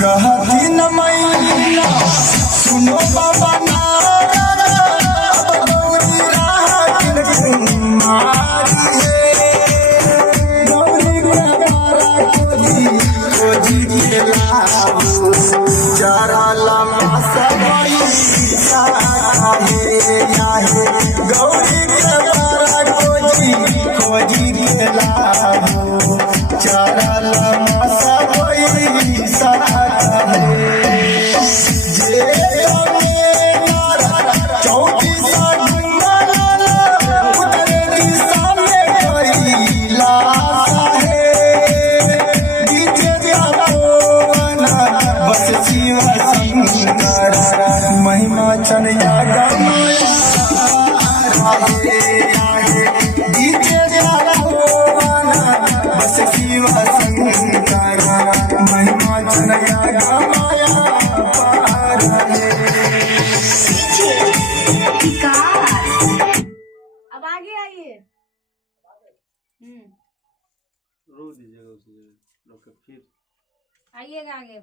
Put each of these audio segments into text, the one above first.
कहती न मैया सुनो बाबा नारा गौरी रात मारी गौरी मारा खोजी के लाओ जरा लम्हा सबई गौरी मारा खोजी के लाओ जरा लम्हा सबई महिमा चनिया गमाया बस शिवा शंकरा महिमा चनिया गमाया अब आगे आइए। रो दीजिएगा उस जगह लोग फिर आइएगा आगे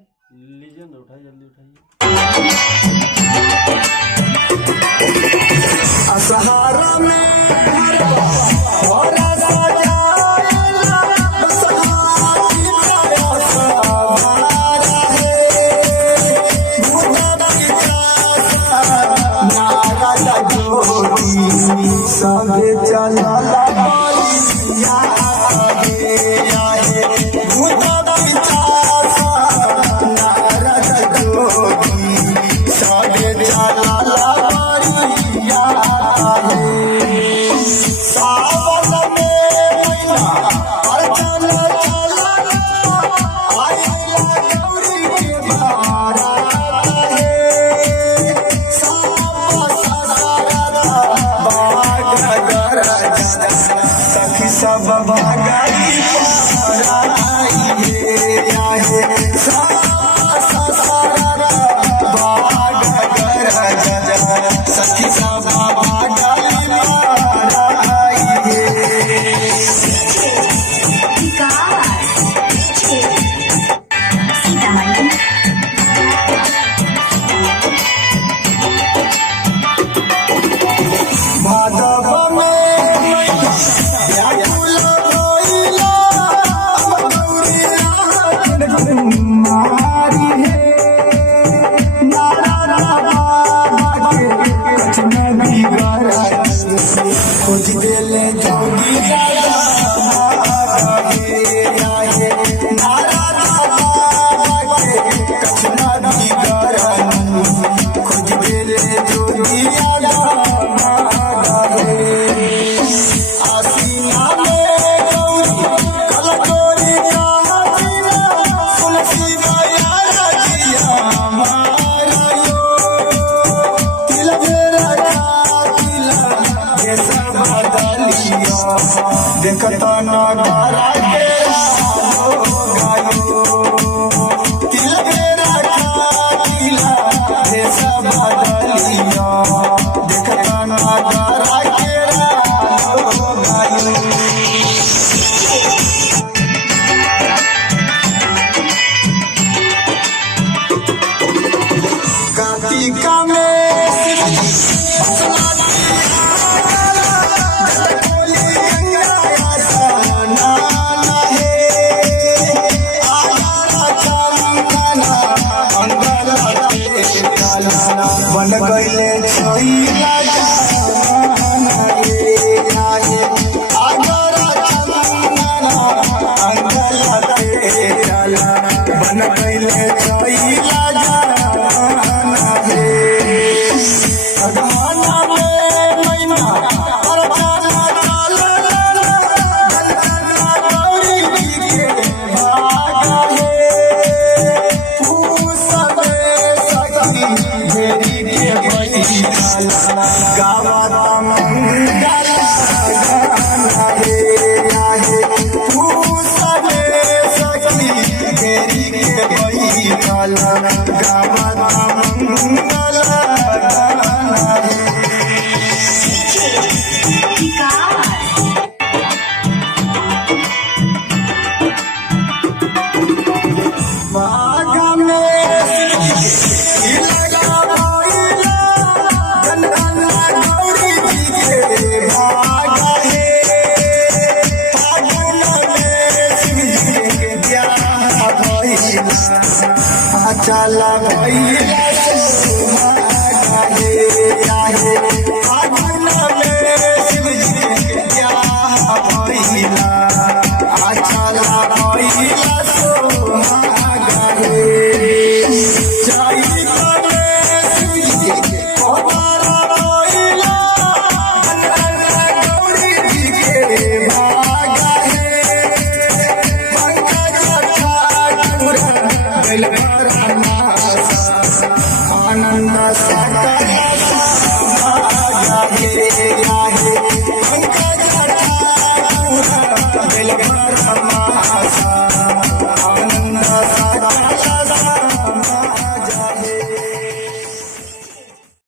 लीजिए ना, उठाइए जल्दी उठाइए। असहारा में सबे चला सब भागाई सखी सब भादव में मारी है खोज ले जोगी खोज ले जोगी देखता नगारा के गायो तिल मेरा खातिला देश बदलिया देखता नगारा के गायो कार्तिक में बन गईले बन गईले विकास। चला भैया सुहागा हे आहे फागुन में शिव जी के ब्याह भइला चला भैया सुहागा हे चैत में शिव जी के कोहरा भइला गौरी जी के भागा हे पंकज ठाकुर आनंद सागर